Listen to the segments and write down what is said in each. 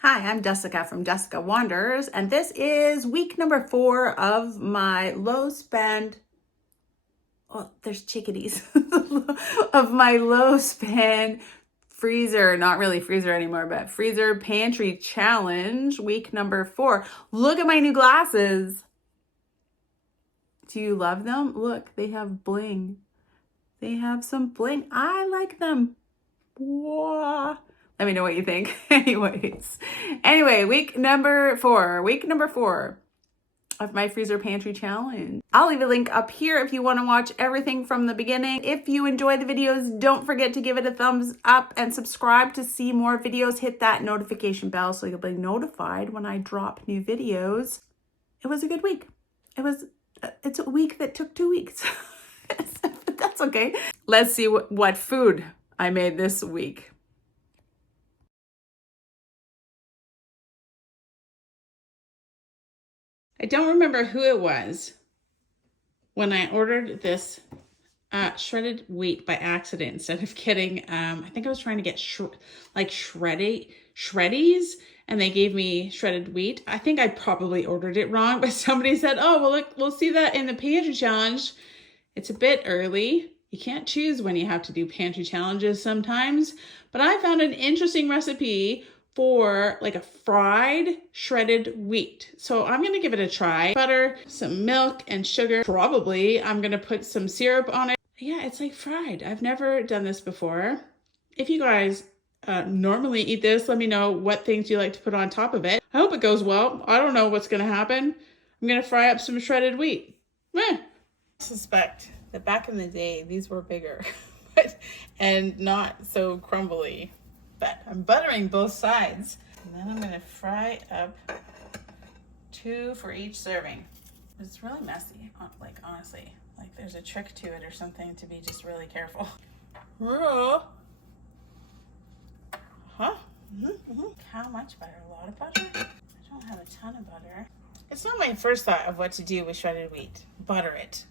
Hi, I'm Jessica from Jessica Wanders, and this is week number 4 of my low spend. Oh, there's chickadees. Of my low spend freezer, not really freezer anymore, but freezer pantry challenge, week number 4. Look at my new glasses. Do you love them? Look, they have bling. They have some bling. I like them. Whoa. Let me know what you think. Anyway, week number 4 of my freezer pantry challenge. I'll leave a link up here if you want to watch everything from the beginning. If you enjoy the videos, don't forget to give it a thumbs up and subscribe to see more videos. Hit that notification bell so you'll be notified when I drop new videos. It was a good week. It's a week that took 2 weeks. But that's okay. Let's see what food I made this week. I don't remember who it was when I ordered this shredded wheat by accident instead of getting, I think I was trying to get shreddies, and they gave me shredded wheat. I think I probably ordered it wrong, but somebody said, oh, well, look, we'll see that in the pantry challenge. It's a bit early. You can't choose when you have to do pantry challenges sometimes, but I found an interesting recipe for like a fried shredded wheat. So I'm going to give it a try. Butter, some milk and sugar. Probably I'm going to put some syrup on it. Yeah, it's like fried. I've never done this before. If you guys normally eat this, let me know what things you like to put on top of it. I hope it goes well. I don't know what's going to happen. I'm going to fry up some shredded wheat. I suspect that back in the day, these were bigger and not so crumbly. But I'm buttering both sides. And then I'm gonna fry up 2 for each serving. It's really messy, like honestly. Like there's a trick to it or something to be just really careful. Huh? How much butter? A lot of butter? I don't have a ton of butter. It's not my first thought of what to do with shredded wheat. Butter it.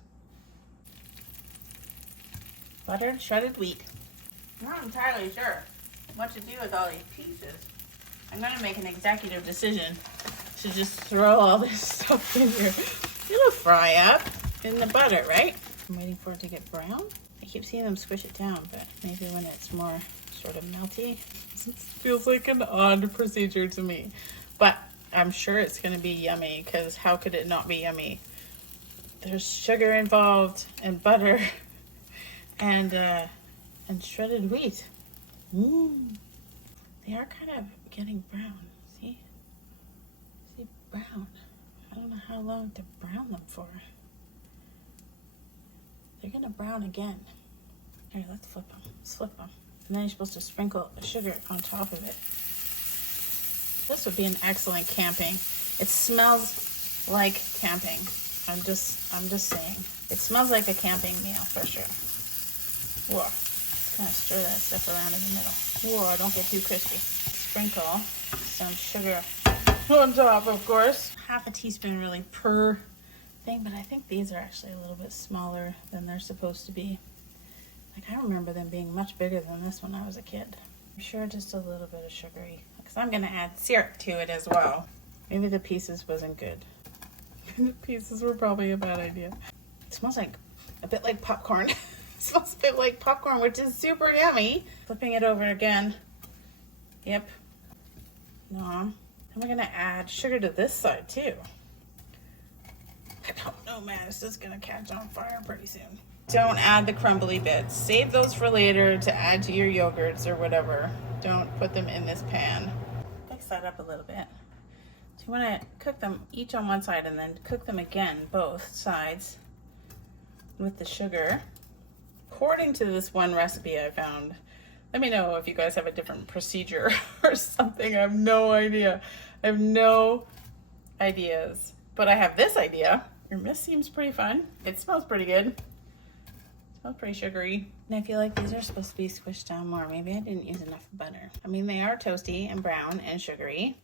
Buttered shredded wheat. I'm not entirely sure what to do with all these pieces. I'm gonna make an executive decision to just throw all this stuff in here. It'll fry up in the butter, right? I'm waiting for it to get brown. I keep seeing them squish it down, but maybe when it's more sort of melty. It feels like an odd procedure to me, but I'm sure it's gonna be yummy, because how could it not be yummy? There's sugar involved and butter and shredded wheat. They are kind of getting brown. See, brown. I don't know how long to brown them for. They're gonna brown again. Here, let's flip them. And then you're supposed to sprinkle sugar on top of it. This would be an excellent camping. It smells like camping. I'm just saying. It smells like a camping meal for sure. Whoa. Kind of stir that stuff around in the middle. Whoa, don't get too crispy. Sprinkle some sugar on top, of course. Half a teaspoon really per thing, but I think these are actually a little bit smaller than they're supposed to be. Like I remember them being much bigger than this when I was a kid. I'm sure just a little bit of sugary, because I'm gonna add syrup to it as well. Maybe the pieces wasn't good. The pieces were probably a bad idea. It smells like a bit like popcorn. It smells a bit like popcorn, which is super yummy. Flipping it over again. Yep. No. And we're gonna add sugar to this side too. I don't know, man. This is gonna catch on fire pretty soon. Don't add the crumbly bits. Save those for later to add to your yogurts or whatever. Don't put them in this pan. Mix that up a little bit. So you wanna cook them each on one side and then cook them again, both sides, with the sugar. According to this one recipe I found, let me know if you guys have a different procedure or something. I have no idea. I have no ideas. But I have this idea. This seems pretty fun. It smells pretty good. It smells pretty sugary. And I feel like these are supposed to be squished down more. Maybe I didn't use enough butter. I mean, they are toasty and brown and sugary.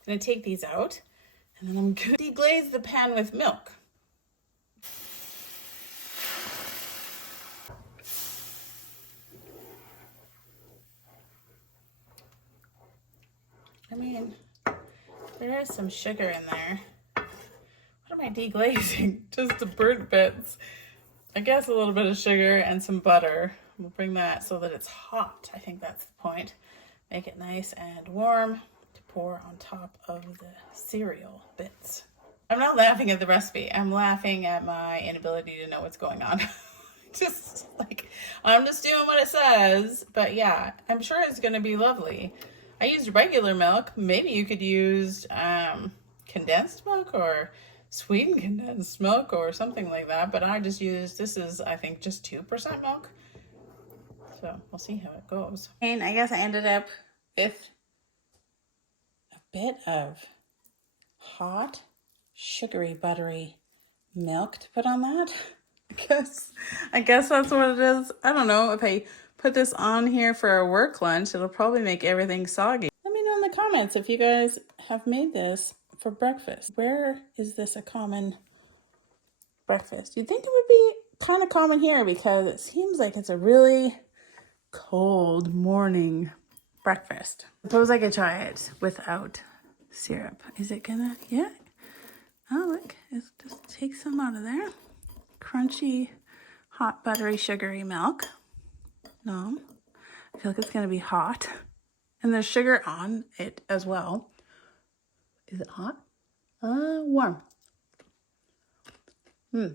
I'm gonna take these out, and then I'm gonna deglaze the pan with milk. I mean, there is some sugar in there. What am I deglazing? Just the burnt bits. I guess a little bit of sugar and some butter. We'll bring that so that it's hot. I think that's the point. Make it nice and warm to pour on top of the cereal bits. I'm not laughing at the recipe. I'm laughing at my inability to know what's going on. Just like, I'm just doing what it says. But yeah, I'm sure it's going to be lovely. I used regular milk. Maybe you could use condensed milk or sweetened condensed milk or something like that. But I just used, this is, I think, just 2% milk. So we'll see how it goes. And I guess I ended up with a bit of hot, sugary, buttery milk to put on that. I guess that's what it is. I don't know. If I put this on here for a work lunch, it'll probably make everything soggy. Let me know in the comments if you guys have made this for breakfast. Where is this a common breakfast? You'd think it would be kind of common here because it seems like it's a really cold morning breakfast. Suppose I could try it without syrup. Is it gonna, yeah. Oh, look, it just takes some out of there. Crunchy, hot, buttery, sugary milk. No, I feel like it's gonna be hot. And there's sugar on it as well. Is it hot? Warm. I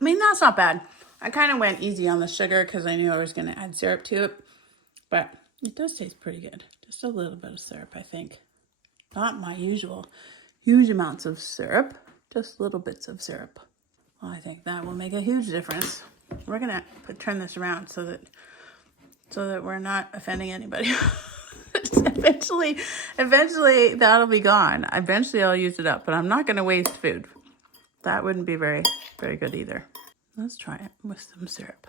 mean, that's not bad. I kind of went easy on the sugar because I knew I was going to add syrup to it. But it does taste pretty good. Just a little bit of syrup, I think. Not my usual huge amounts of syrup. Just little bits of syrup. Well, I think that will make a huge difference. We're going to turn this around so that we're not offending anybody. Eventually that'll be gone. Eventually I'll use it up, but I'm not going to waste food. That wouldn't be very, very good either. Let's try it with some syrup.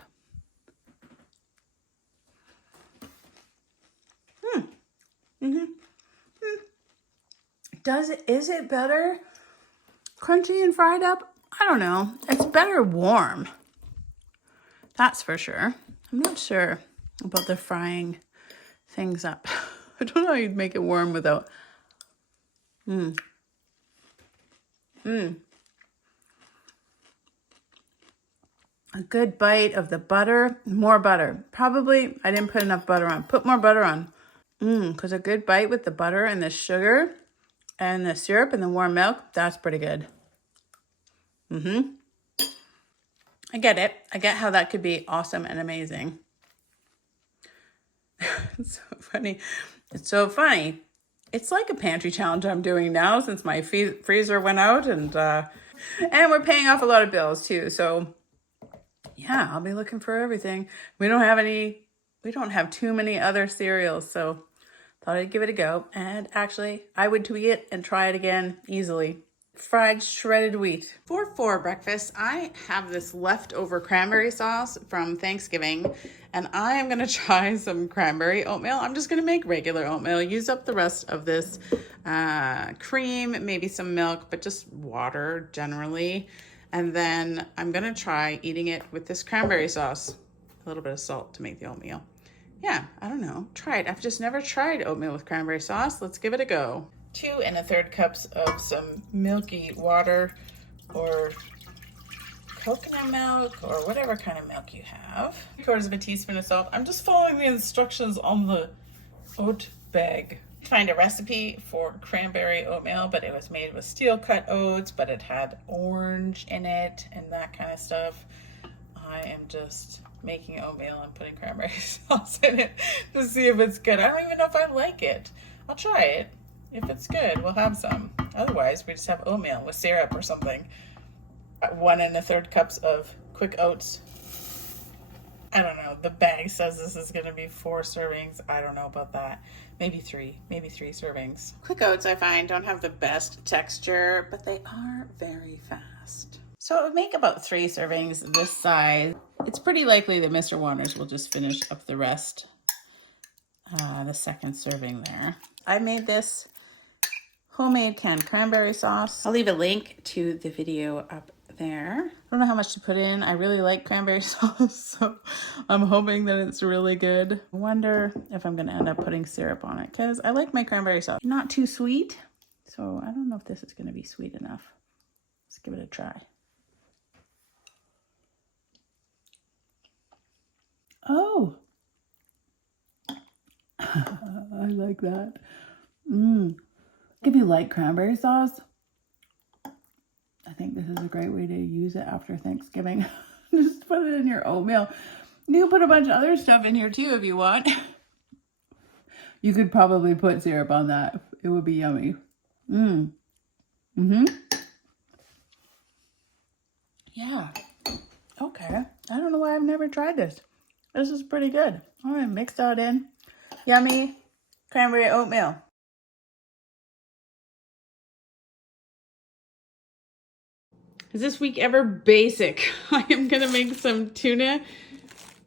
Is it better crunchy and fried up? I don't know. It's better warm. That's for sure. I'm not sure about the frying things up. I don't know how you'd make it warm without. A good bite of the butter. More butter. Probably I didn't put enough butter on. Put more butter on. Because a good bite with the butter and the sugar and the syrup and the warm milk, that's pretty good. I get it. I get how that could be awesome and amazing. It's so funny. It's so funny. It's like a pantry challenge I'm doing now since my freezer went out and we're paying off a lot of bills too. So yeah, I'll be looking for everything. We don't have too many other cereals, so thought I'd give it a go. And actually, I would tweak it and try it again easily. Fried shredded wheat. For breakfast, I have this leftover cranberry sauce from Thanksgiving, and I am going to try some cranberry oatmeal. I'm just going to make regular oatmeal, use up the rest of this cream, maybe some milk, but just water generally. And then I'm going to try eating it with this cranberry sauce. A little bit of salt to make the oatmeal. Yeah, I don't know. Try it. I've just never tried oatmeal with cranberry sauce. Let's give it a go. 2 1/3 cups of some milky water or coconut milk or whatever kind of milk you have. 3/4 teaspoon of salt. I'm just following the instructions on the oat bag. Find a recipe for cranberry oatmeal, but it was made with steel cut oats, but it had orange in it and that kind of stuff. I am just making oatmeal and putting cranberry sauce in it to see if it's good. I don't even know if I like it. I'll try it. If it's good, we'll have some. Otherwise, we just have oatmeal with syrup or something. 1 1/3 cups of quick oats. I don't know. The bag says this is going to be 4 servings. I don't know about that. Maybe 3 servings. Quick oats, I find, don't have the best texture, but they are very fast. So it would make about 3 servings this size. It's pretty likely that Mr. Warner's will just finish up the rest, the second serving there. I made this homemade canned cranberry sauce. I'll leave a link to the video up there. I don't know how much to put in. I really like cranberry sauce, so I'm hoping that it's really good. I wonder if I'm gonna end up putting syrup on it because I like my cranberry sauce. Not too sweet, so I don't know if this is gonna be sweet enough. Let's give it a try. Oh, I like that. If you like cranberry sauce, I think this is a great way to use it after Thanksgiving. Just put it in your oatmeal. You can put a bunch of other stuff in here too if you want. You could probably put syrup on that. It would be yummy. Yeah. Okay. I don't know why I've never tried this. This is pretty good. All right, mix that in. Yummy cranberry oatmeal. Is this week ever basic? I am going to make some tuna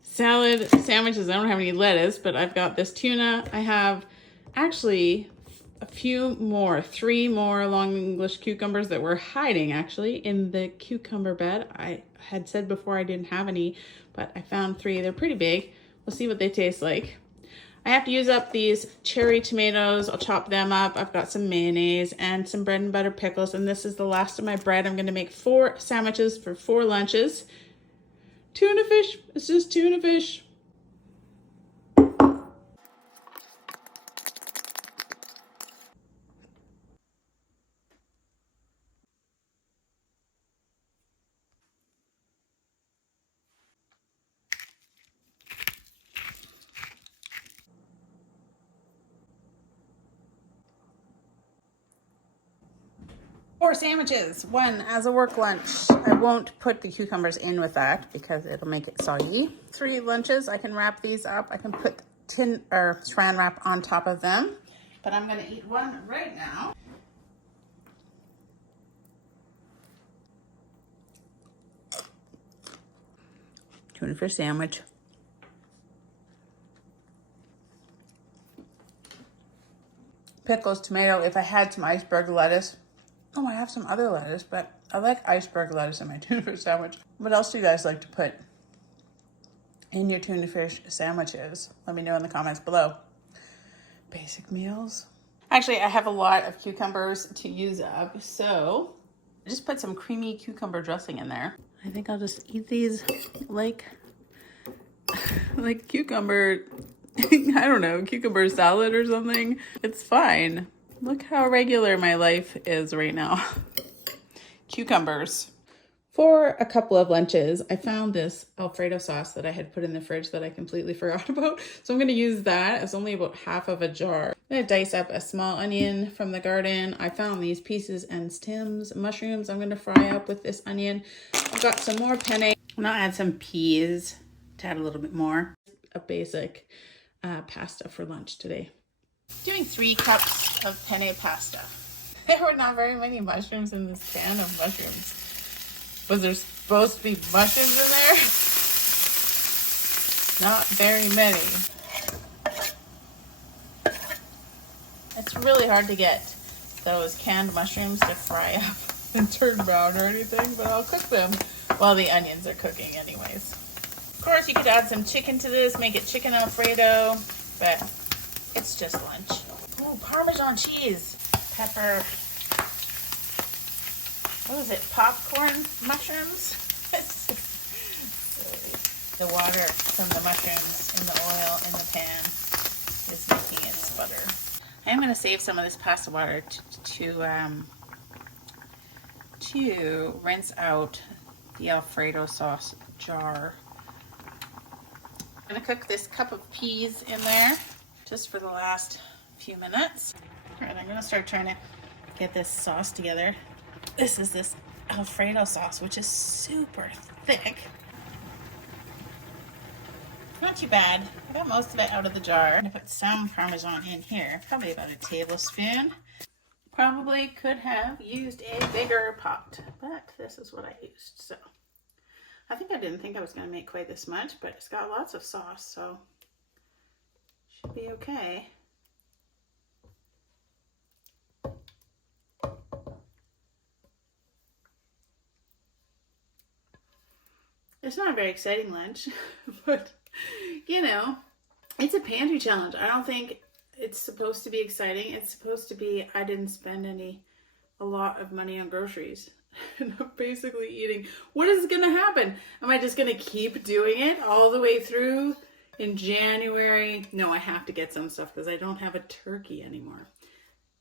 salad sandwiches. I don't have any lettuce, but I've got this tuna. I have actually three more long English cucumbers that were hiding actually in the cucumber bed. I had said before I didn't have any, but I found 3. They're pretty big. We'll see what they taste like. I have to use up these cherry tomatoes. I'll chop them up. I've got some mayonnaise and some bread and butter pickles, and this is the last of my bread. I'm going to make 4 sandwiches for 4 lunches. Tuna fish. It's just tuna fish. Four sandwiches, 1 as a work lunch. I won't put the cucumbers in with that because it'll make it soggy. 3 lunches, I can wrap these up. I can put tin or saran wrap on top of them, but I'm gonna eat one right now. Tuna fish sandwich. Pickles, tomato, if I had some iceberg lettuce. Oh, I have some other lettuce, but I like iceberg lettuce in my tuna fish sandwich. What else do you guys like to put in your tuna fish sandwiches? Let me know in the comments below. Basic meals. Actually, I have a lot of cucumbers to use up, so I just put some creamy cucumber dressing in there. I think I'll just eat these like cucumber, I don't know, cucumber salad or something. It's fine. Look how regular my life is right now. Cucumbers. For a couple of lunches, I found this Alfredo sauce that I had put in the fridge that I completely forgot about. So I'm going to use that. It's only about half of a jar. I'm going to dice up a small onion from the garden. I found these pieces and stems, mushrooms I'm going to fry up with this onion. I've got some more penne. I'm going to add some peas to add a little bit more. A basic pasta for lunch today. Doing 3 cups of penne pasta. There were not very many mushrooms in this can of mushrooms. Was there supposed to be mushrooms in there? Not very many. It's really hard to get those canned mushrooms to fry up and turn brown or anything, but I'll cook them while the onions are cooking anyways. Of course, you could add some chicken to this, make it chicken Alfredo, but it's just lunch. Ooh, Parmesan cheese, pepper. What is it? Popcorn mushrooms? The water from the mushrooms and the oil in the pan is making it sputter. I'm going to save some of this pasta water to rinse out the Alfredo sauce jar. I'm going to cook this cup of peas in there just for the last few minutes. All right, I'm going to start trying to get this sauce together. This is this Alfredo sauce, which is super thick. Not too bad. I got most of it out of the jar. I'm going to put some Parmesan in here, probably about a tablespoon. Probably could have used a bigger pot, but this is what I used. So I didn't think I was going to make quite this much, but it's got lots of sauce, so should be okay. It's not a very exciting lunch, but you know, it's a pantry challenge. I don't think it's supposed to be exciting. It's supposed to be, I didn't spend a lot of money on groceries. And I'm basically eating. What is going to happen? Am I just going to keep doing it all the way through in January? No, I have to get some stuff because I don't have a turkey anymore.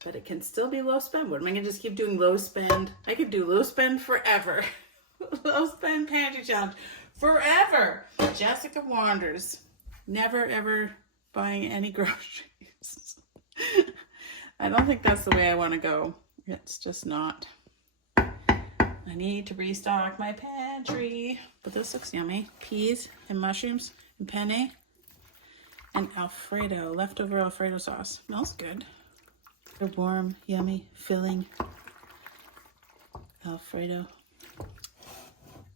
But it can still be low spend. What am I going to just keep doing low spend? I could do low spend forever. Low spend pantry challenge forever. Jessica Wanders. Never ever buying any groceries. I don't think that's the way I want to go. It's just not. I need to restock my pantry. But this looks yummy. Peas and mushrooms and penne and Alfredo, leftover Alfredo sauce. Smells good. A warm, yummy, filling Alfredo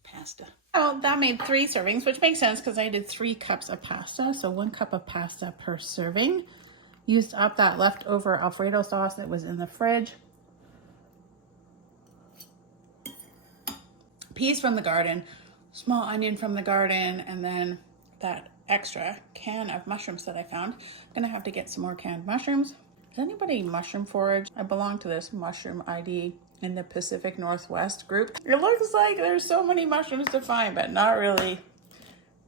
pasta. Oh, that made 3 servings, which makes sense because I did 3 cups of pasta. So 1 cup of pasta per serving. Used up that leftover Alfredo sauce that was in the fridge. Peas from the garden, small onion from the garden, and then that extra can of mushrooms that I found. I'm gonna have to get some more canned mushrooms. Does anybody mushroom forage? I belong to this mushroom ID in the Pacific Northwest group. It looks like there's so many mushrooms to find, but not really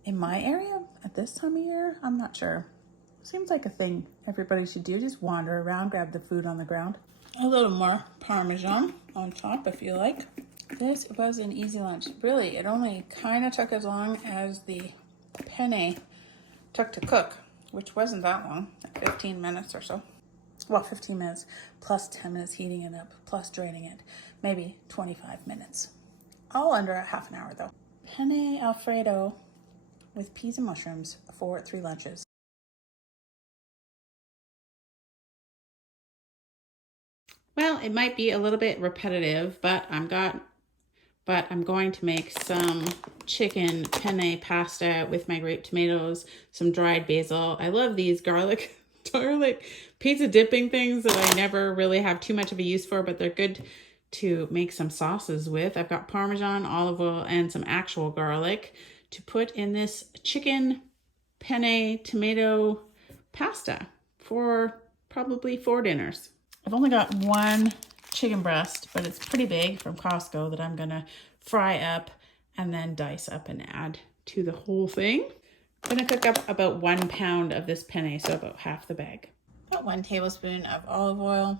in my area at this time of year. I'm not sure. Seems like a thing everybody should do. Just wander around, grab the food on the ground. A little more Parmesan on top if you like. This was an easy lunch. Really, it only kind of took as long as the penne took to cook, which wasn't that long, like 15 minutes or so. Well, 15 minutes plus 10 minutes heating it up, plus draining it. Maybe 25 minutes. All under a half an hour though. Penne Alfredo with peas and mushrooms for 3 lunches. Well, it might be a little bit repetitive, but I'm going to make some chicken penne pasta with my grape tomatoes, some dried basil. I love these garlic pizza dipping things that I never really have too much of a use for, but they're good to make some sauces with. I've got Parmesan, olive oil, and some actual garlic to put in this chicken penne tomato pasta for probably 4 dinners. I've only got 1 chicken breast, but it's pretty big from Costco that I'm gonna fry up and then dice up and add to the whole thing. I'm gonna cook up about 1 pound of this penne, so about half the bag. About 1 tablespoon of olive oil.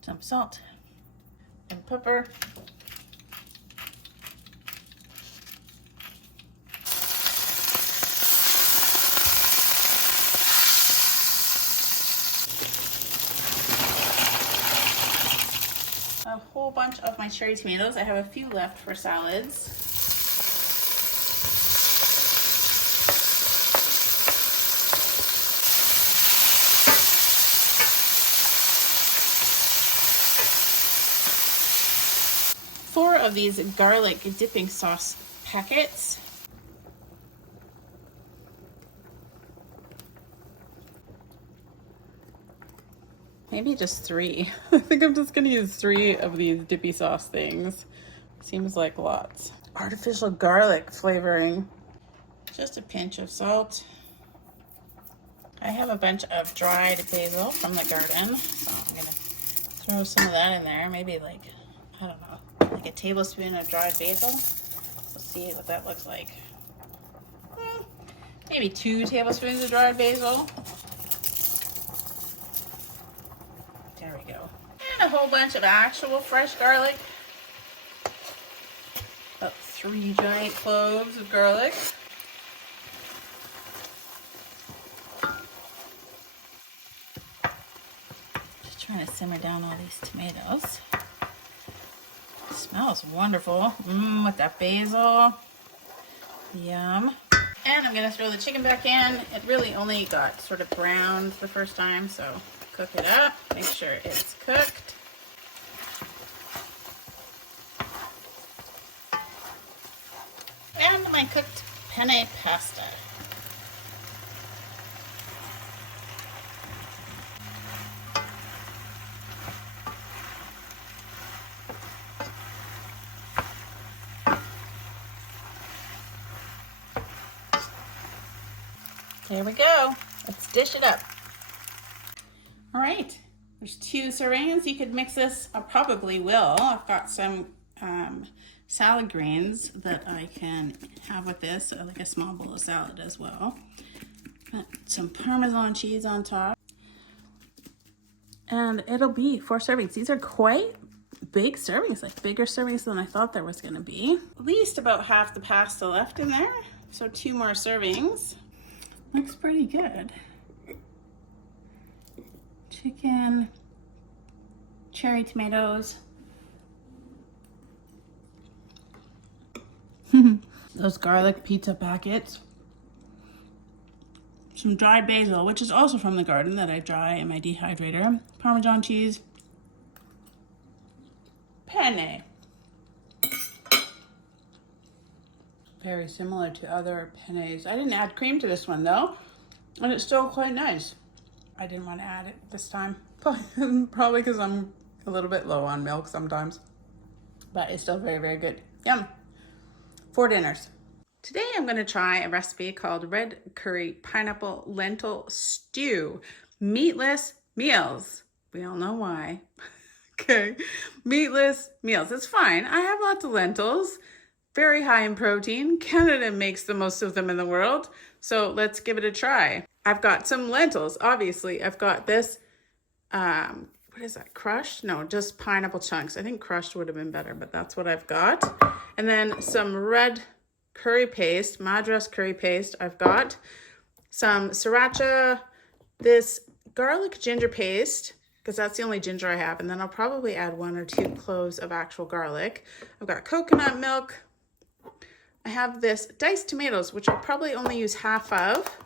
Some salt and pepper. A whole bunch of my cherry tomatoes. I have a few left for salads. Four of these garlic dipping sauce packets. Maybe just 3. I think I'm just gonna use 3 of these dippy sauce things. Seems like lots. Artificial garlic flavoring. Just a pinch of salt. I have a bunch of dried basil from the garden, so I'm gonna throw some of that in there. Maybe like, I don't know, like a tablespoon of dried basil. Let's see what that looks like. Maybe 2 tablespoons of dried basil. There we go. And a whole bunch of actual fresh garlic. About 3 giant cloves of garlic. Just trying to simmer down all these tomatoes. It smells wonderful. With that basil. Yum. And I'm gonna throw the chicken back in. It really only got sort of browned the first time, so cook it up, make sure it's cooked. And my cooked penne pasta. Here we go. Let's dish it up. All right, there's 2 servings. You could mix this, I probably will. I've got some salad greens that I can have with this, like a small bowl of salad as well. Put some Parmesan cheese on top. And it'll be 4 servings. These are quite big servings, like bigger servings than I thought there was gonna be. At least about half the pasta left in there. So 2 more servings. Looks pretty good. Chicken, cherry tomatoes. Those garlic pizza packets. Some dried basil, which is also from the garden that I dry in my dehydrator. Parmesan cheese. Penne. Very similar to other pennes. I didn't add cream to this one though, and it's still quite nice. I didn't want to add it this time. Probably because I'm a little bit low on milk sometimes. But it's still very, very good. Yum. 4 dinners. Today I'm going to try a recipe called red curry pineapple lentil stew. Meatless meals. We all know why. Okay. Meatless meals. It's fine. I have lots of lentils. Very high in protein. Canada makes the most of them in the world. So let's give it a try. I've got some lentils, obviously. I've got this, what is that, crushed? No, just pineapple chunks. I think crushed would have been better, but that's what I've got. And then some red curry paste, Madras curry paste. I've got some sriracha, this garlic ginger paste, because that's the only ginger I have. And then I'll probably add 1 or 2 cloves of actual garlic. I've got coconut milk. I have this diced tomatoes, which I'll probably only use half of.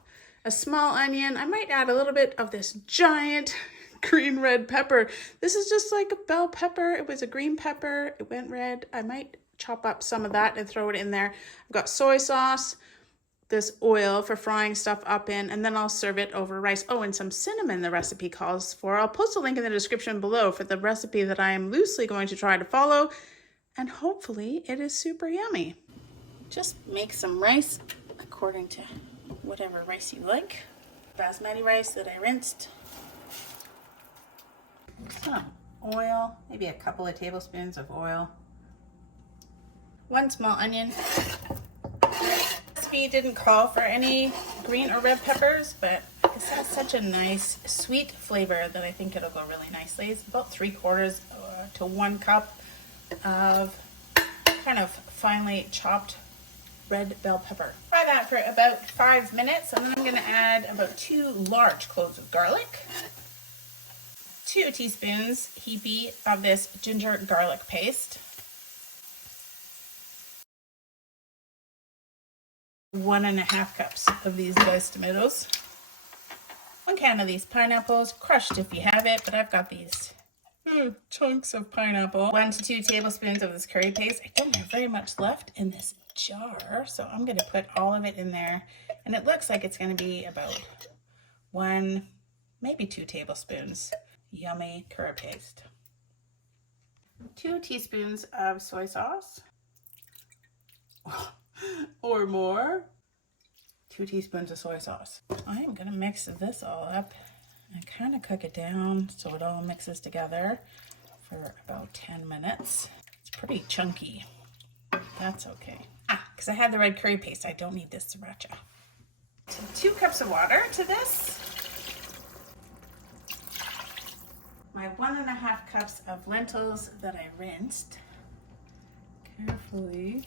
A small onion. I might add a little bit of this giant green red pepper. This is just like a bell pepper. It was a green pepper. It went red. I might chop up some of that and throw it in there. I've got soy sauce, this oil for frying stuff up in, and then I'll serve it over rice. Oh, and some cinnamon the recipe calls for. I'll post a link in the description below for the recipe that I am loosely going to try to follow, and hopefully it is super yummy. Just make some rice according to whatever rice you like. Basmati rice that I rinsed. Some oil, maybe a couple of tablespoons of oil. 1 small onion. This recipe didn't call for any green or red peppers, but this has such a nice sweet flavor that I think it'll go really nicely. It's about 3/4 to 1 cup of kind of finely chopped red bell pepper. Fry that for about 5 minutes, and then I'm going to add about 2 large cloves of garlic, 2 teaspoons heapy of this ginger garlic paste, 1.5 cups of these diced tomatoes, 1 can of these pineapples, crushed if you have it, but I've got these chunks of pineapple, 1 to 2 tablespoons of this curry paste. I don't have very much left in this jar, so I'm going to put all of it in there, and it looks like it's going to be about 1, maybe 2 tablespoons yummy curry paste. 2 teaspoons of soy sauce or more. 2 teaspoons of soy sauce. I am going to mix this all up and kind of cook it down so it all mixes together for about 10 minutes. It's pretty chunky. That's okay. Because I had the red curry paste, I don't need this sriracha. So 2 cups of water to this. My 1.5 cups of lentils that I rinsed carefully.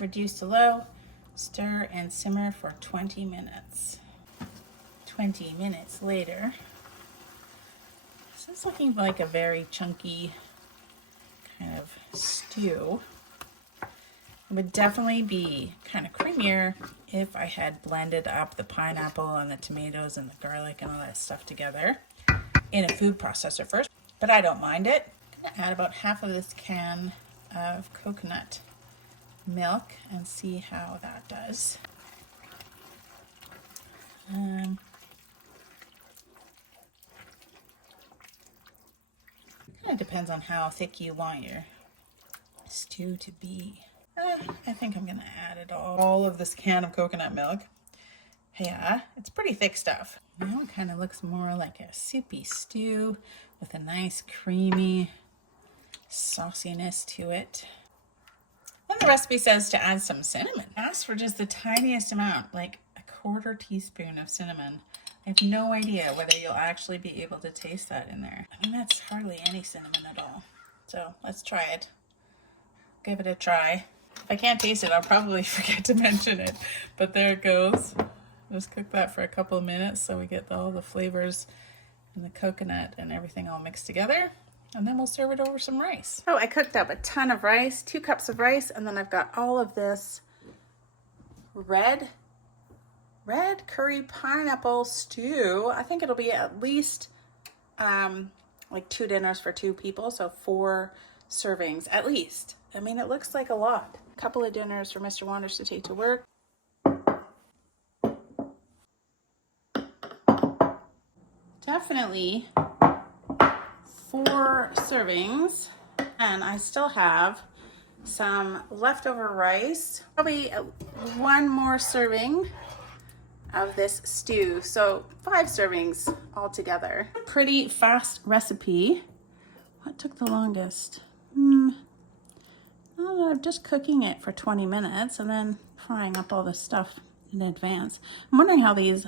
Reduce to low, stir and simmer for 20 minutes. 20 minutes later, this is looking like a very chunky kind of stew. It would definitely be kind of creamier if I had blended up the pineapple and the tomatoes and the garlic and all that stuff together in a food processor first, but I don't mind it. I'm gonna add about half of this can of coconut milk and see how that does. Kind of depends on how thick you want your stew to be. I think I'm gonna add it all of this can of coconut milk. Yeah, it's pretty thick stuff. Now it kind of looks more like a soupy stew with a nice creamy sauciness to it. And the recipe says to add some cinnamon. Ask for just the tiniest amount, like a 1/4 teaspoon of cinnamon. I have no idea whether you'll actually be able to taste that in there. I mean, that's hardly any cinnamon at all. So let's try it. Give it a try. If I can't taste it, I'll probably forget to mention it. But there it goes. Just cook that for a couple of minutes so we get all the flavors and the coconut and everything all mixed together. And then we'll serve it over some rice. So I cooked up a ton of rice, 2 cups of rice, and then I've got all of this red curry pineapple stew. I think it'll be at least like 2 dinners for 2 people, so 4 servings at least. I mean, it looks like a lot. A couple of dinners for Mr. Wanders to take to work. Definitely 4 servings, and I still have some leftover rice. Probably 1 more serving of this stew, so 5 servings altogether. Pretty fast recipe. What took the longest? Well, I'm just cooking it for 20 minutes and then frying up all this stuff in advance. I'm wondering how these,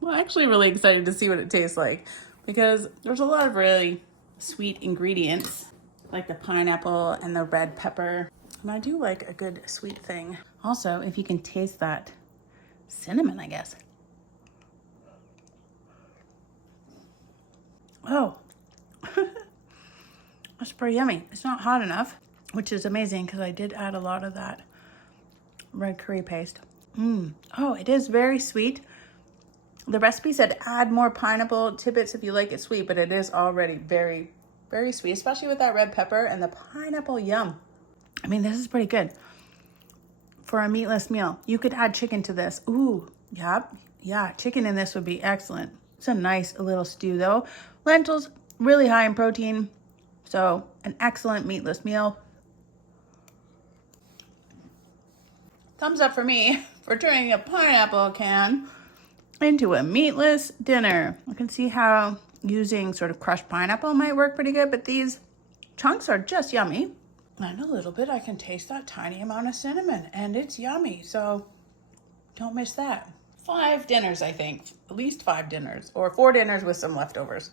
well, actually really excited to see what it tastes like, because there's a lot of really sweet ingredients like the pineapple and the red pepper. And I do like a good sweet thing. Also, if you can taste that cinnamon, I guess. Oh, that's pretty yummy. It's not hot enough, which is amazing because I did add a lot of that red curry paste. Oh, it is very sweet. The recipe said add more pineapple tidbits if you like it sweet, but it is already very, very sweet, especially with that red pepper and the pineapple. Yum. I mean, this is pretty good for a meatless meal. You could add chicken to this. Ooh, yeah, chicken in this would be excellent. It's a nice little stew though. Lentils, really high in protein, so an excellent meatless meal. Thumbs up for me for turning a pineapple can into a meatless dinner. I can see how using sort of crushed pineapple might work pretty good, but these chunks are just yummy. And a little bit, I can taste that tiny amount of cinnamon, and it's yummy, so don't miss that. 5 dinners, I think. At least 5 dinners, or 4 dinners with some leftovers.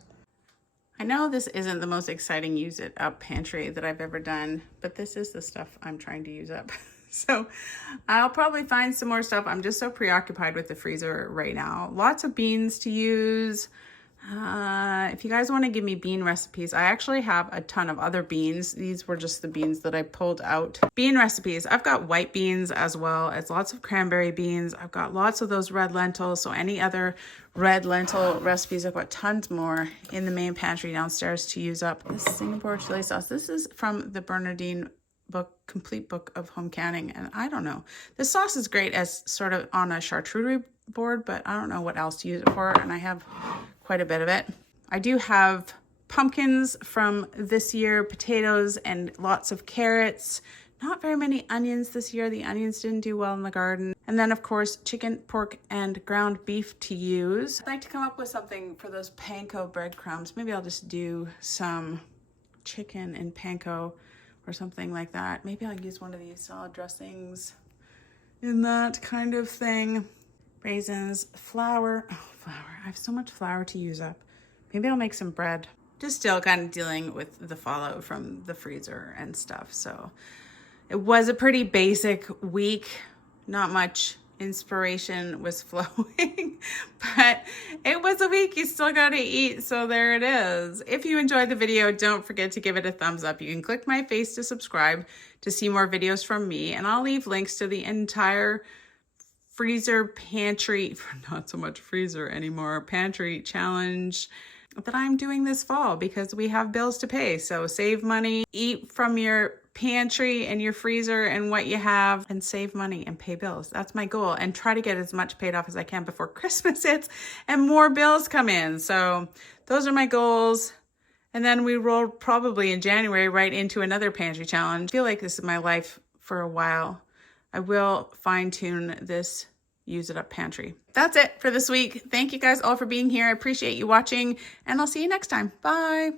I know this isn't the most exciting use it up pantry that I've ever done, but this is the stuff I'm trying to use up. So I'll probably find some more stuff. I'm just so preoccupied with the freezer right now. Lots of beans to use. If you guys want to give me bean recipes, I actually have a ton of other beans. These were just the beans that I pulled out. Bean recipes. I've got white beans as well as lots of cranberry beans. I've got lots of those red lentils. So any other red lentil recipes, I've got tons more in the main pantry downstairs to use up. This Singapore chili sauce. This is from the Bernardine book, Complete Book of Home Canning. And I don't know. This sauce is great as sort of on a charcuterie board, but I don't know what else to use it for. And I have quite a bit of it. I do have pumpkins from this year, potatoes, and lots of carrots. Not very many onions this year. The onions didn't do well in the garden. And then of course, chicken, pork, and ground beef to use. I'd like to come up with something for those panko breadcrumbs. Maybe I'll just do some chicken and panko or something like that. Maybe I'll use one of these salad dressings in that kind of thing. Raisins, flour. Oh, flour. I have so much flour to use up. Maybe I'll make some bread. Just still kind of dealing with the fallout from the freezer and stuff. So it was a pretty basic week. Not much inspiration was flowing, but it was a week. You still got to eat. So there it is. If you enjoyed the video, don't forget to give it a thumbs up. You can click my face to subscribe to see more videos from me. And I'll leave links to the entire freezer pantry, not so much freezer anymore, pantry challenge that I'm doing this fall because we have bills to pay. So save money, eat from your pantry and your freezer and what you have, and save money and pay bills. That's my goal, and try to get as much paid off as I can before Christmas hits and more bills come in. So those are my goals. And then we roll probably in January right into another pantry challenge. I feel like this is my life for a while. I will fine tune this use it up pantry. That's it for this week. Thank you guys all for being here. I appreciate you watching, and I'll see you next time. Bye.